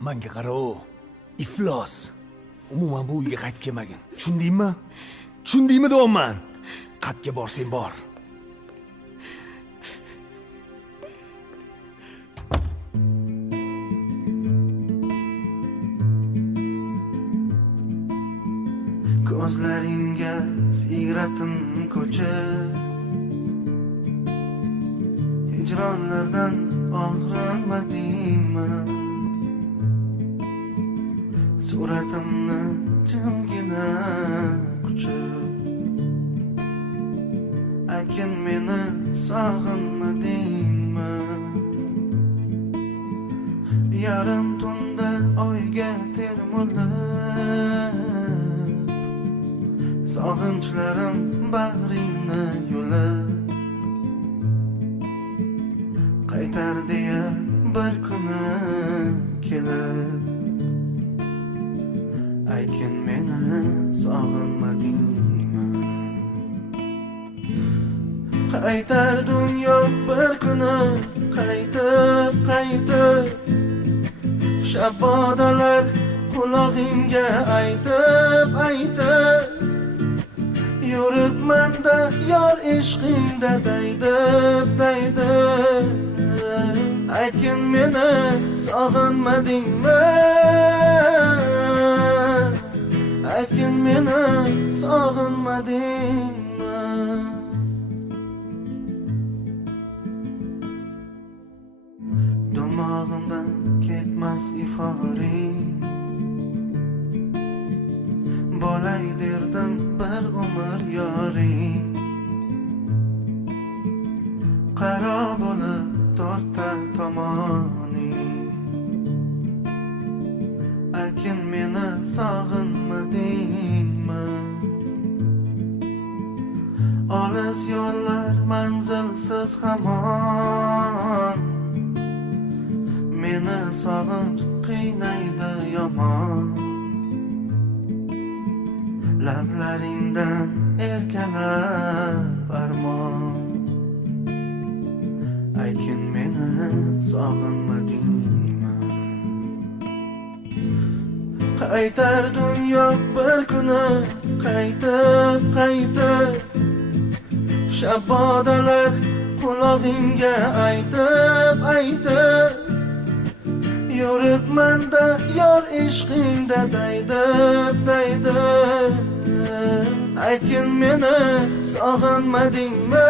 Manga qaro, iflos. Umuman bu uyga qaytib kelmagin. Tushundingmi? Tushundingmi deyapman? Qatga borsang bor. Ko'zlaringga sigratim ko'chib, hijronlardan og'rimadingmi? Suratimni jimgina quchib, aytgin meni sog'inmadingmi? Yarim tunda oyga termulib, sog'inchlarim bag'ringni yo'lib, qaytar deya bir kuni kelib, aytgin meni sog'inmadingmi? Qaytar dunyo bir kuni qaytib, shabodalar qulog'ingga aytib, yuribman-da yor ishqingda daydib, aytgin meni sog'inmadingmi? Aytgin meni sog'inmadingmi? Dimog'imdan ketmas iforing, bo'lay derdim bir umr yoring. Qaro bo'lib to'rtta tomoning, aytgin meni sog'inmadingmi? Olis yo'llar manzilsiz hamon, meni sog'inch qiynaydi yomon. Lablaringdan erkalab armon, aytgin meni sog'inmadingmi? Qaytar dunyo bir kuni qaytib, shabodalar qulog'ingga aytib, yuribman-da yor ishqingda daydib, aytgin meni sog'inmadingmi?